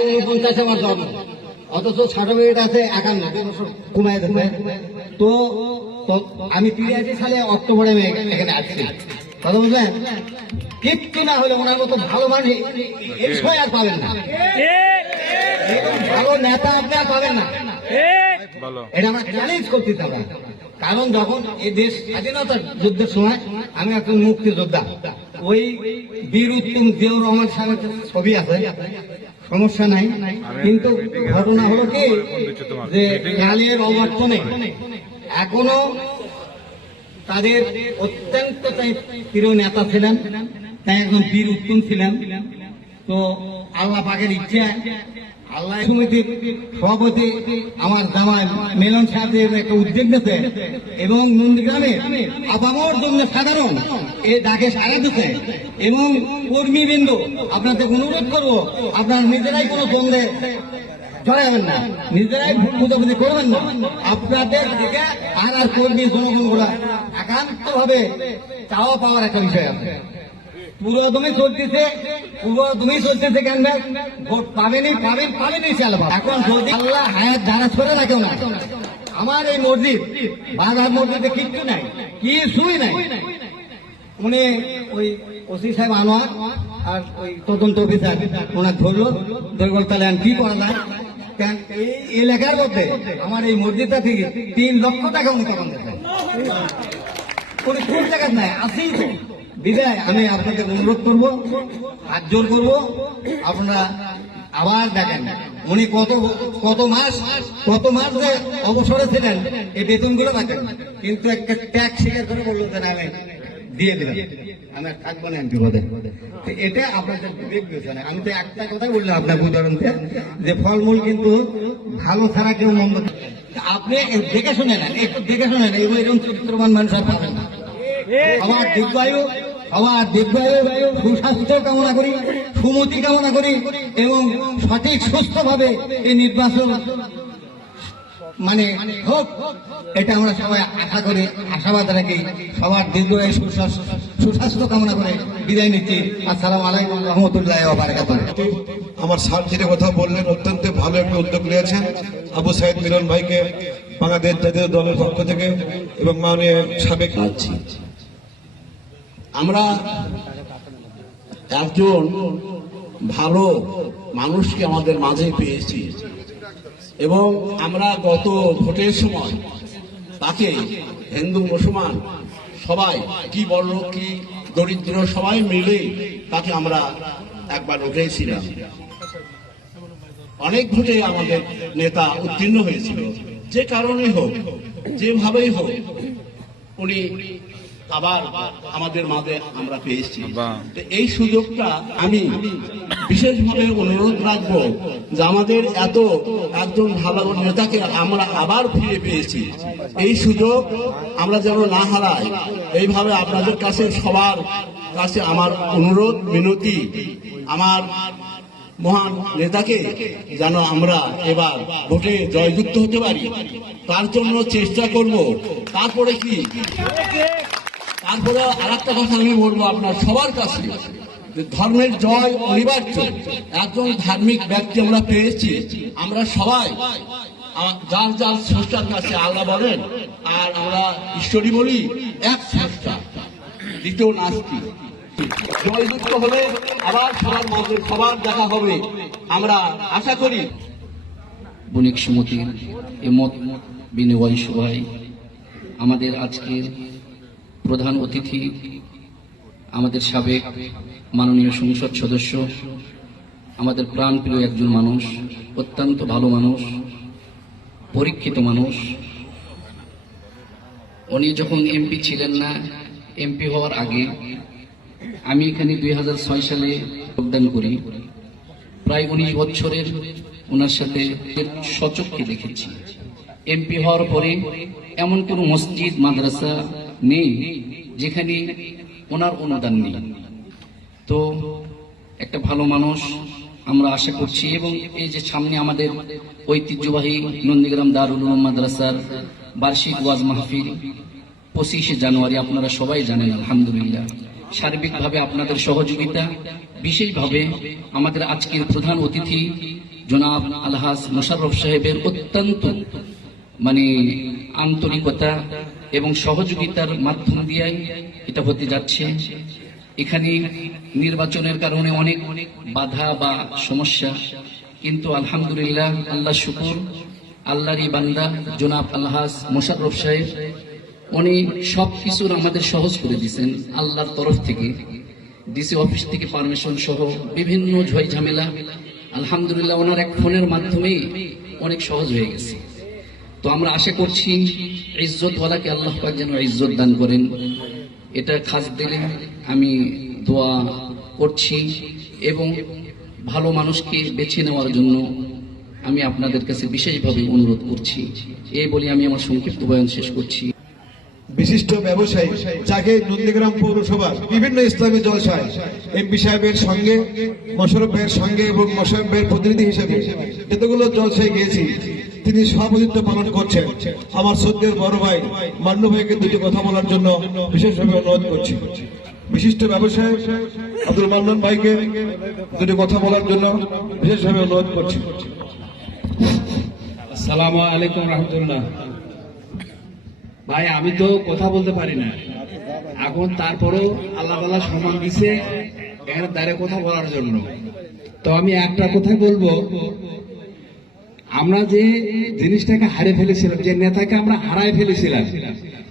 49 আমার জন্ম, অথচ সার্টিফিকেট আছে 51, কমায় দেবে। তো আমি 83 সালে অক্টোবরে এখানে আসছি, কথা বুঝলেন? কিচ্ছু না হলে ওনার মতো ভালো মানুষ এই সময় আর পাবেন না, ভালো নেতা আপনি আর পাবেন না। এটা আমরা চ্যালেঞ্জ করতে চাই, কারণ যখন এই দেশ স্বাধীনতা যুদ্ধের সময় আমি একজন মুক্তিযোদ্ধা, ওই বীর উত্তম জিয়াউর রহমান সাহেবের ছবি আছে, সমস্যা নাই। কিন্তু ঘটনা হলো কি যে কালের অবর্তনে এখনো তাদের অত্যন্ত প্রিয় নেতা ছিলেন, তাই একজন বীর উত্তম ছিলেন। তো আল্লাহ পাকের ইচ্ছা, আল্লাহ সমিতির সভাপতি আমার জামাই মেলন সাহেবের একটা উদ্যোগ নিতে এবং নন্দীগ্রামে আপামর জন্য সাধারণ এই ডাকে সাড়া দিতে এবং কর্মীবৃন্দ আপনাদের অনুরোধ করবো, আপনারা নিজেরাই কোনো দ্বন্দ্বে জড়াবেন না, নিজেরাই ভুল বুঝাবুঝি করবেন না। আপনাদের থেকে আর কর্মী জনগণ গুলা একান্ত ভাবে চাওয়া পাওয়ার একটা বিষয় আছে। পুরোদমে চলতেছে কেন ভোট পাবেনই এখন যদি আল্লাহ হায়াত ধারা ছড়ে না কেউ না। আমার এই মসজিদ বাজার মসজিদে কিচ্ছু নাই, কিছুই নাই। উনি ওই ওসি সাহেব আনোয়ার আর ওই তদন্ত অফিসার ওনার ধরলো, তাহলে কি করা যায়? এই এলাকার মধ্যে আমার এই মসজিদটা থেকে 3 লক্ষ টাকা উনি তখন দেন, উনি কোন জায়গা নাই আসেই তো বিদায়। আমি আপনাদের অনুরোধ করবো, হাত জোর করবো, আপনারা আবার দেখেন উনি কত মাস যে অবসরে ছিলেন, এই বেতনগুলো পাচ্ছেন, কিন্তু একটা ট্যাক্স স্বীকার করে বললো যে আমি দিয়ে দিলাম, আমি থাকবো না এমপি পদে। এটা আপনাদের বিবেক বিবেচনা। আমি তো একটা কথাই বললাম আপনার উদাহরণ যে ফলমূল কিন্তু ভালো ছাড়া কেউ মন্দ, আপনি দেখে শুনে নেন, একটু দেখে শুনে নেন, এরকম চরিত্রবান মানুষ আর পাবেন না। আমার দীর্ঘায়ু সুস্বাস্থ্য কামনা করি, সুমতি কামনা করি এবং সঠিক সুস্থভাবে এই নির্বাচন হোক, এটা আমরা সবাই আশা করি, আশাবাদ রাখি। সবার দীর্ঘায়ু সুস্বাস্থ্য কামনা করে বিদায় নিচ্ছি। আসসালামু আলাইকুম রহমতুল্লাহি ওয়া বারাকাতুহু। আমার স্যার যেটা কথা বললেন অত্যন্ত ভালো একটা উদ্যোগ নিয়েছেন আবু সাইদ মিলন ভাইকে বাংলাদেশ জাতীয় দলের পক্ষ থেকে এবং মাননীয় সাবেক। আমরা একজন ভালো মানুষকে আমাদের মাঝে পেয়েছি এবং আমরা গত ভোটের সময় তাকে হিন্দু মুসলমান সবাই, কি বড় কি দরিদ্র সবাই মিলে তাকে আমরা একবার উঠেছিলাম। অনেক ভোটে আমাদের নেতা উত্তীর্ণ হয়েছিল, যে কারণেই হোক, যেভাবেই হোক, উনি আবার আমাদের মাঝে আমরা পেয়েছি। এই সুযোগটা আমি বিশেষভাবে অনুরোধ রাখবো যে আমাদের এত একজন ভালো নেতাকে আমরা আবার ফিরে পেয়েছি, এই সুযোগ আমরা যেন না হারাই। এইভাবে আপনাদের কাছে সবার কাছে আমার অনুরোধ মিনতি, আমার মহান নেতাকে যেন আমরা এবার ভোটে জয়যুক্ত হতে পারি, তার জন্য চেষ্টা করব। তারপরে কি, তারপরে আর একটা কথা আমি বলবো আপনার সবার কাছে, ধর্মের জয় অনিবার্য। একজন ধার্মিক ব্যক্তি আমরা পেয়েছি, আমরা সবাই যার যার স্রষ্টার কাছে আল্লাহ বলেন আর আমরা ঈশ্বরী বলি, এক স্রষ্টা, দ্বিতীয় নাস্তিক। জয়যুক্ত হলে আবার সবার মধ্যে সবার দেখা হবে, আমরা আশা করি। বণিক সমিতির এ মত বিনিময় সভায় আমাদের আজকের প্রধান অতিথি আমাদের সাবেক মাননীয় সংসদ সদস্য, আমাদের প্রাণপ্রিয় একজন মানুষ, অত্যন্ত ভালো মানুষ, পরীক্ষিত মানুষ। উনি যখন এমপি ছিলেন না, এমপি হওয়ার আগে আমি এখানে 2006 সালে যোগদান করি। প্রায় 19 বছরের ওনার সাথে সচক্ষে দেখেছি। এমপি হওয়ার পরে এমন কোনো মসজিদ মাদ্রাসা নেই যেখানে ওনার অনুদান নেই। তো একটা ভালো মানুষ আমরা আশা করছি। এবং এই যে সামনে আমাদের ঐতিহ্যবাহী নন্দীগ্রাম দারুল উলুম মাদ্রাসার বার্ষিক ওয়াজ মাহফিল 25শে জানুয়ারি, আপনারা সবাই জানেন। আলহামদুলিল্লাহ, সার্বিকভাবে আপনাদের সহযোগিতা বিশেষভাবে আমাদের আজকের প্রধান অতিথি জনাব আলহাজ মোশাররফ সাহেবের অত্যন্ত আন্তরিকতা এবং সহযোগিতার মাধ্যম দিয়ে এটা হতে যাচ্ছে। এখানে নির্বাচনের কারণে অনেক বাধা বা সমস্যা, কিন্তু আলহামদুলিল্লাহ, আল্লাহ শুকুর, আল্লাহরই বান্দা জনাব আলহাজ মোশাররফ সাহেব উনি সবকিছুর আমাদের সহজ করে দিয়েছেন আল্লাহর তরফ থেকে। ডিসি অফিস থেকে পারমিশন সহ বিভিন্ন ঝয় ঝামেলা আলহামদুলিল্লাহ ওনার এক ফোনের মাধ্যমে অনেক সহজ হয়ে গেছে। তো আমরা আশা করছি ইজ্জতওয়ালাকে আল্লাহ পাক যেন ইজ্জত দান করেন, এটা খাস দিলে আমি দোয়া করছি। এবং ভালো মানুষকে বেছে নেওয়ার জন্য আমি আপনাদের কাছে বিশেষভাবে অনুরোধ করছি। এই বলে আমি আমার সংক্ষিপ্ত বয়ান শেষ করছি। বিশিষ্ট ব্যবসায়ী যাকে নন্দীগ্রাম পৌরসভার বিভিন্ন ইসলামী জলসায় এমপি সাহেবের সঙ্গে, মোশাররফ ভাইয়ের সঙ্গে এবং মোশাররফ ভাইয়ের প্রতিনিধি হিসেবে যতগুলো জলসায় গিয়েছি তিনি সভাপতিত্ব পালন করছেন। আমার শ্রদ্ধেয় বড় ভাই মান্নু ভাইকে দুটি কথা বলার জন্য বিশেষভাবে অনুরোধ করছি। বিশিষ্ট ব্যবসায়ী আব্দুল মান্নান ভাইকে দুটি কথা বলার জন্য বিশেষভাবে অনুরোধ করছি। আসসালামু আলাইকুম রহমতুল্লাহ। ভাই, আমি তো কথা বলতে পারি না এখন, তারপরও আল্লাহ তাআলা সম্মান দিছে এখানে দাঁড়িয়ে কথা বলার জন্য। তো আমি একটা কথা বলবো, আমরা যে জিনিসটাকে হারিয়ে ফেলেছিলাম, যে নেতাকে আমরা হারাই ফেলেছিলাম,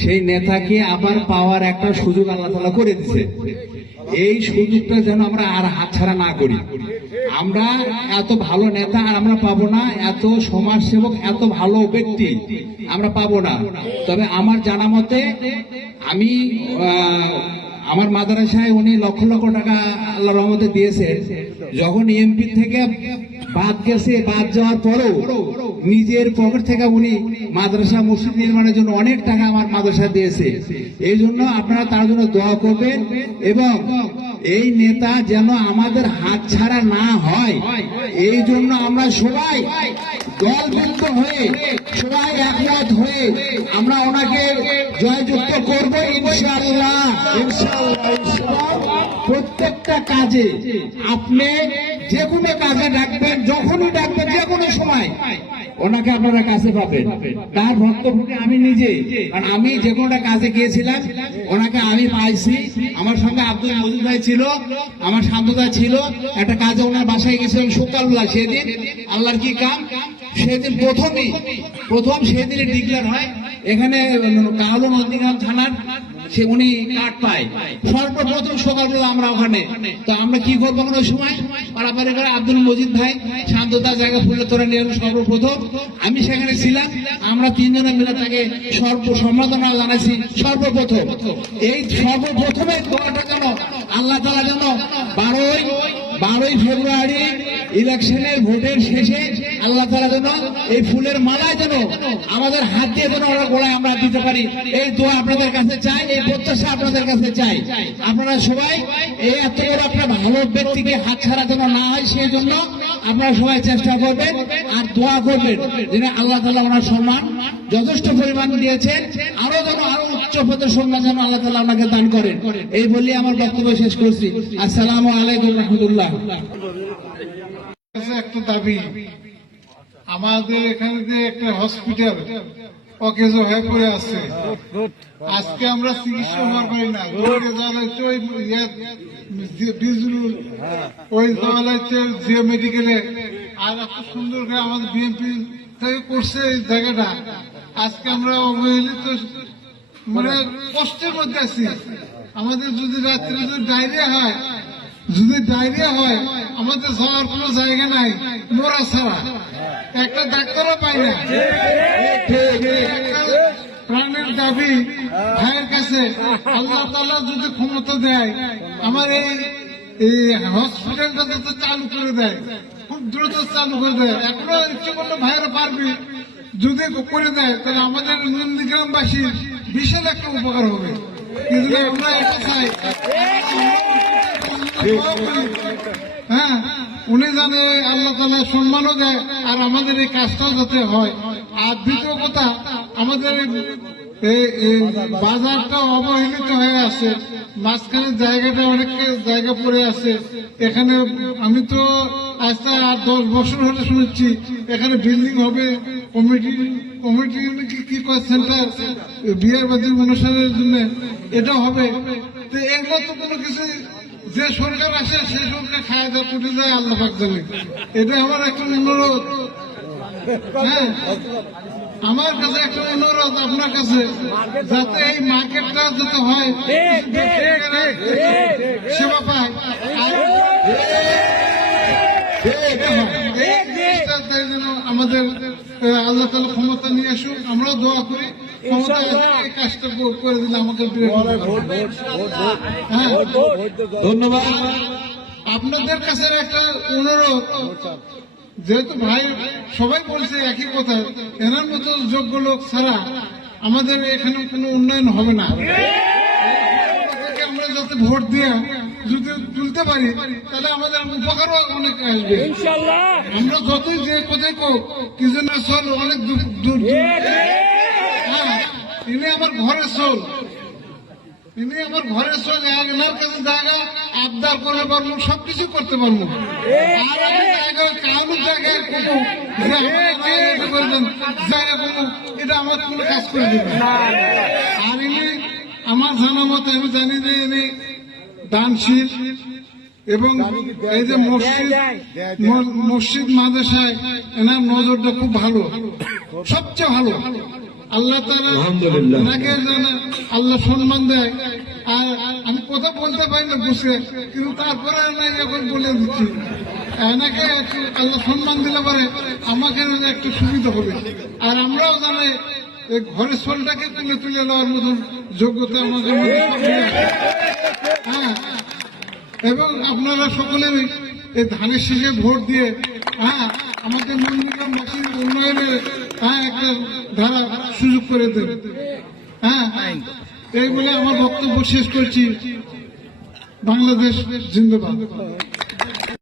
সেই নেতাকে আবার পাওয়ার একটা সুযোগ আল্লাহ তাআলা করে দিছে। এই সুযোগটা যেন আমরা আর হাতছাড়া না করি। আমরা এত ভালো নেতা আর আমরা পাবো না, এত সমাজসেবক, এত ভালো ব্যক্তি আমরা পাবো না। তবে আমার জানা মতে আমি আমার মাদ্রাসায় উনি লক্ষ লক্ষ টাকা আল্লাহর রহমতে দিয়েছেন। যখন এমপি থেকে বাদ গেছে, বাদ যাওয়ার পরেও নিজের পকেট থেকে উনি মাদ্রাসা মসজিদ নির্মাণের জন্য অনেক টাকা আমার মাদ্রাসা দিয়েছে। এই জন্য আপনারা তার জন্য দোয়া করবেন এবং এই নেতা যেন আমাদের হাত ছাড়া না হয়, এই জন্য আমরা সবাই দলবদ্ধ হয়ে, সবাই একমত হয়ে আমরা ওনাকে জয়যুক্ত করবো ইনশাআল্লাহ। প্রত্যেকটা কাজে আপনি যে কোনো কাজে ডাকবেন, যখনই ডাকবেন, যে কোনো সময় ওনাকে আপনারা কাছে পাবেন। তার ভক্তভূমি আমি নিজে, কারণ আমি যে কোনো কাজে গিয়েছিলাম ওনাকে আমি পাইছি। আমার সঙ্গে আব্দুল মজিদ ভাই ছিল, আমার শান্তদা ছিল। একটা কাজে ওনার বাসায় গেছিলাম সকালবেলা, সেদিন আল্লাহর কি কাম, সেদিন প্রথম সেদিনে ডিক্লেয়ার হয় এখানে কালো নন্দীগ্রাম থানার, সে উনি কার্ড পায় সর্বপ্রথম সকালবেলা আমরা ওখানে। তো আমরা কি করবো ওই সময় পাড়াপাড়ি করে আব্দুল মজিদ ভাই শান্ততা জায়গা ফুলে তোরা নিয়ে সর্বপ্রথম আমি সেখানে ছিলাম। আমরা তিনজনে মিলে তাকে সম্মাননা জানাইছি সর্বপ্রথম। এই সর্বপ্রথমে দোয়াটা যেন আল্লাহ তাআলা যেন 12ই ফেব্রুয়ারি ইলেকশনের ভোটের শেষে আল্লাহ তাআলা যেন এই ফুলের মালায় যেন আমাদের হাত দিয়ে যেন ওরা গোড়ায় আমরা দিতে পারি, এই দোয়া আপনাদের কাছে চাই, এই প্রত্যাশা আপনাদের কাছে চাই। আপনারা সবাই এই এত বড় একটা ভালো ব্যক্তিকে হাত ছাড়া যেন না হয়, সেই জন্য আপনারা সবাই চেষ্টা করবেন আর দোয়া করবেন যেন আল্লাহ তাআলা ওনার সম্মান যথেষ্ট পরিমাণ দিয়েছেন, আরো উচ্চ পদের সম্মান যেন আল্লাহ তাআলা ওনাকে দান করেন। এই বলে আমার বক্তব্য শেষ করছি। আসসালামু আলাইকুম রহমতুল্লাহ। একটা দাবি, আমাদের এখানে যে একটা হসপিটাল অকেজ হয়ে পড়ে আছে, আজকে আমরা চিকিৎসা হওয়ার পারি না। ওই যে মেডিকেলে আর এত সুন্দর করে আমাদের বিএনপি থেকে করছে এই জায়গাটা, আজকে আমরা অবহেলিত কষ্টের মধ্যে আছি। আমাদের যদি রাত্রে যদি ডায়রিয়া হয় আমাদের যাওয়ার কোনো জায়গা নাই, মোরা ছাড়া একটা ডাক্তারও পাই না। প্রাণের দাবি ভাইয়ের কাছে, আল্লাহ তাআলা যদি ক্ষমতা দেয় আমার এই হসপিটালটা যাতে চালু করে দেয়, খুব দ্রুত চালু করে দেয়। এখনো ইচ্ছে করলে ভাইয়েরা পারবি, যদি করে দেয় তাহলে আমাদের নন্দীগ্রামবাসীর বিশাল একটা উপকার হবে। কিন্তু আমরা এটা চাই, হ্যাঁ, উনি জানে আল্লাহ তাআলা সম্মানও দেয় আর আমাদের এই কাজটাও যাতে হয়। আর দ্বিতীয় কথা, আমাদের এই বাজারটা অবহেলিত হয়ে আছে, মাঝখানে জায়গাটা অনেক জায়গা পড়ে আছে। এখানে আমি তো আজ 8-10 বছর হলে শুনেছি এখানে বিল্ডিং হবে, কমিটি কি কয় সেন্টার বিয়ের বাদী অনুষ্ঠানের জন্য এটা হবে। তো এগুলো তো কোনো কিছু, যে সরকার আসে সেই সরকার খায় দেয় টুটে যায় আল্লাহ পাক জানে। এটা আমার একটা অনুরোধ, হ্যাঁ আমার কাছে একটা অনুরোধ আপনার কাছে, যাতে এই মার্কেটটা যাতে হয় সেবা পায়। এই জিনিসটা যেন আমাদের আল্লাহ তাআলা ক্ষমতা নিয়ে আসুক, আমরা দোয়া করি ক্ষমতা এই কাজটা করে দিলে আমাকে হ্যাঁ ধন্যবাদ। আপনাদের কাছে একটা অনুরোধ, যেহেতু ভাই সবাই বলছে একই কথা, এনার মতো যোগ্য লোক ছাড়া আমাদের এখানে কোনো উন্নয়ন হবে না। আমরা যাতে ভোট দিয়ে যদি তুলতে পারি তাহলে আমাদের উপকারও অনেক আসবে। আমরা যতই যে কোথায় কোক কি জন্য চল অনেক দূর হ্যাঁ, ইনি আমার ঘরের চল, ইনি আমার ঘরের চল। এনার কাছে জায়গা আবদার করতে পারবো, সবকিছু করতে পারবো। আর আমি জায়গা কারোর জায়গায় কোনো জায়গা কোনো এটা আমার কোনো কাজ করে দেবে। আর ইনি আমার জানা মতে, আমি জানি যে ইনি দানশীল এবং এই যে মসজিদ মাদ্রাসায় এনার নজরটা খুব ভালো, সবচেয়ে ভালো। আল্লাহ তাআলা এনাকে আল্লাহ সম্মান দেয়। আর আমি কথা বলতে পারি না বসে, কিন্তু তারপরে এখন বলে দিচ্ছি, এনাকে একটু আল্লাহ সম্মান দিলে পরে আমাকে একটু সুবিধা হবে। আর আমরাও জানি এই ঘরের সোলটাকে তুলে তুলে নেওয়ার মতন যোগ্যতা আমাদের মধ্যে হ্যাঁ। এবং আপনারা সকলে এই ধানের শীষে ভোট দিয়ে হ্যাঁ আমাদের নন্দীগ্রাম মসজিদ উন্নয়নের একটা ধারা সুযোগ করে দেন। হ্যাঁ, এই বলে আমার বক্তব্য শেষ করছি। বাংলাদেশ জিন্দাবাদ।